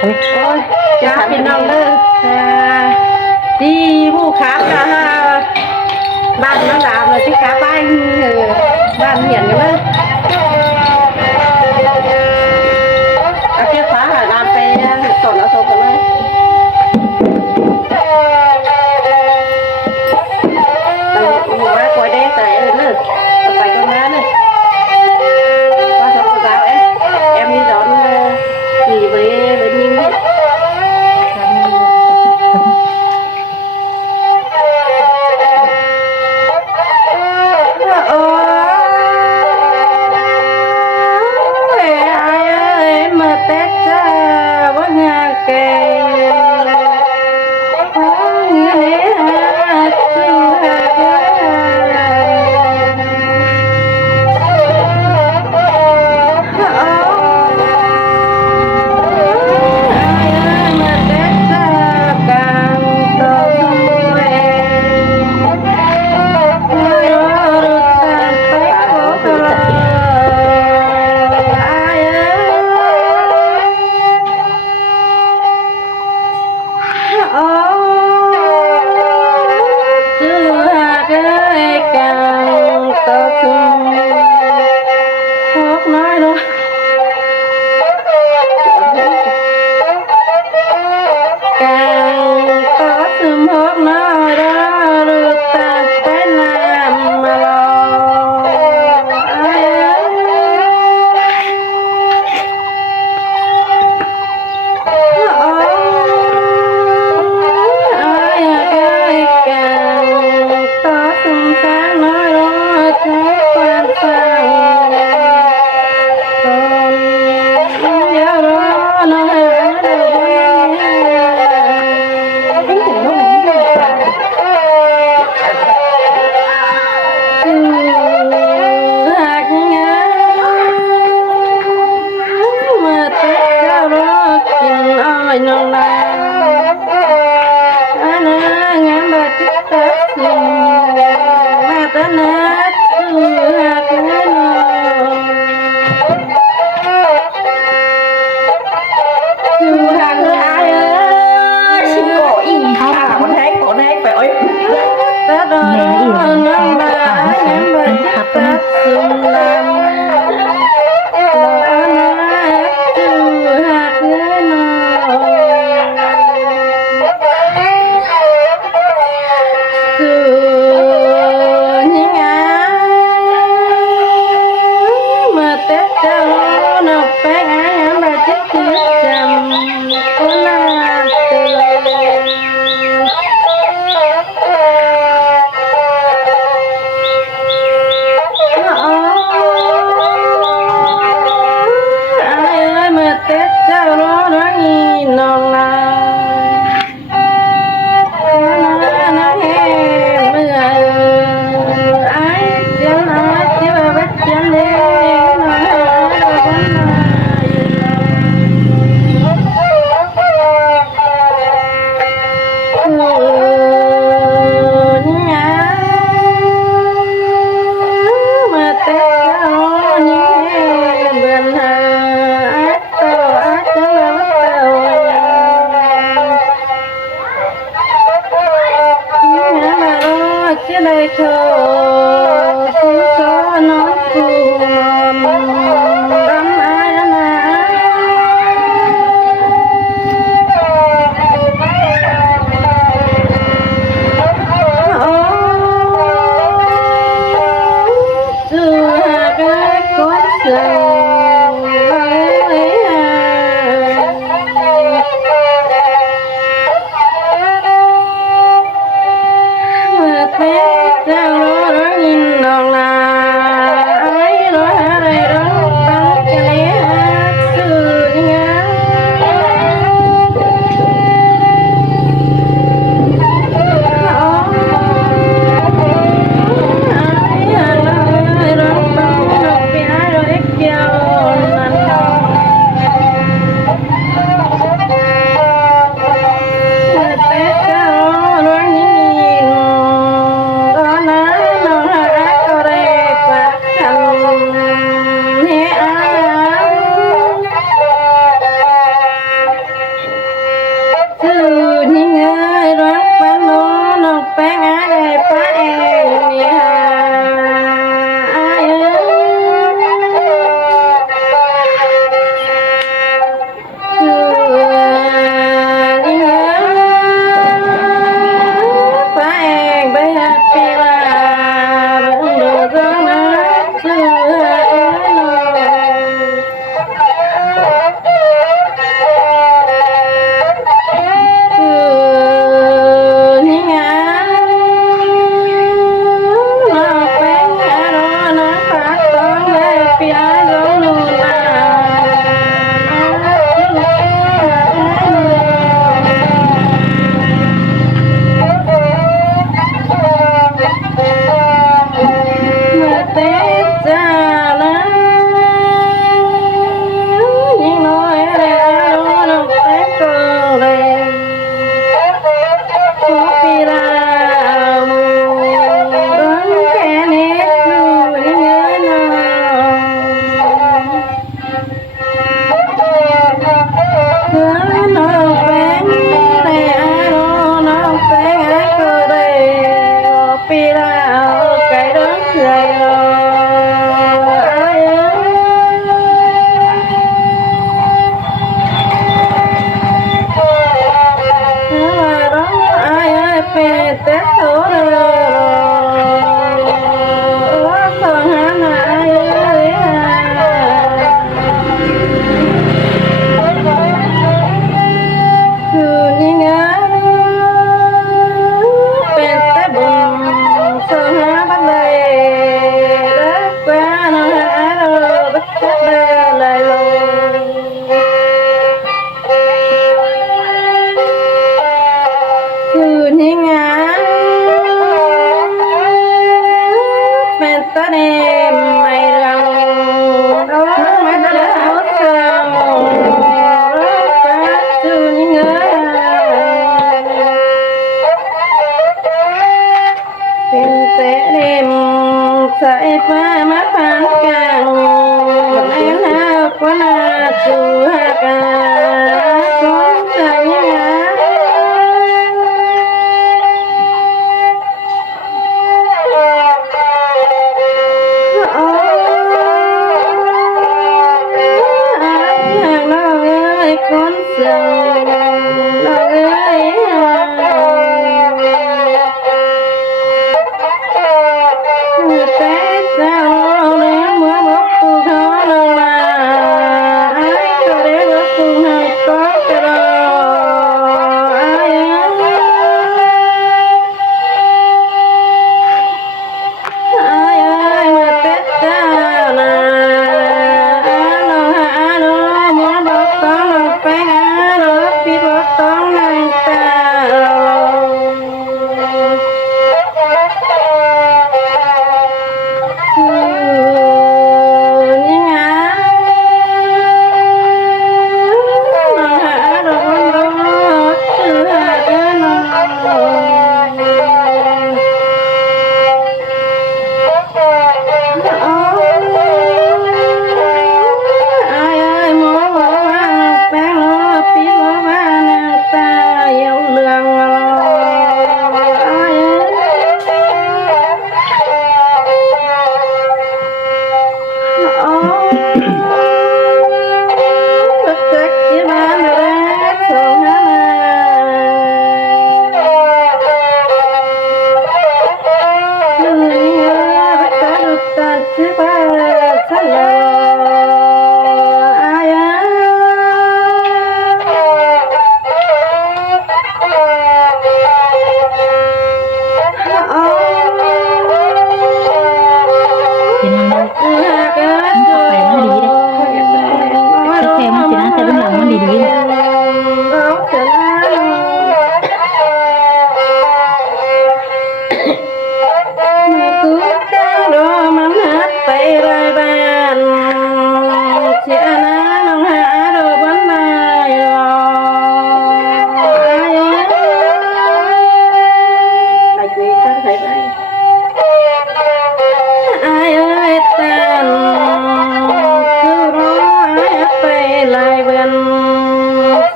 โอ้ยจ้าพี่น้องเด้อที่ผู้ค้าก็บ้านน้ำดามเลยที่ค้าบ้านบ้านเหียนกันเลยเอาเจ้าฟ้าหาดามไปสอนเอาโซกันเลยหัวกล้วยแดงใส่เลยไปกันมาเลยว่าสาวสาวem đi đón gì với Nhi ấy. Ai ơi mà Tết quá nhà kề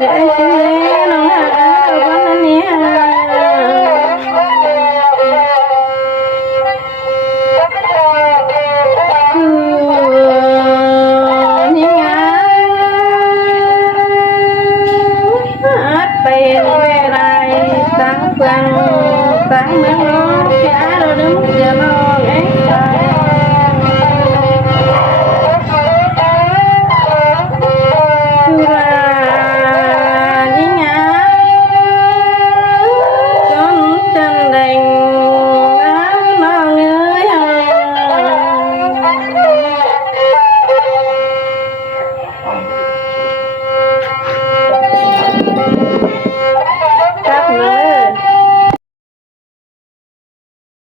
sẽ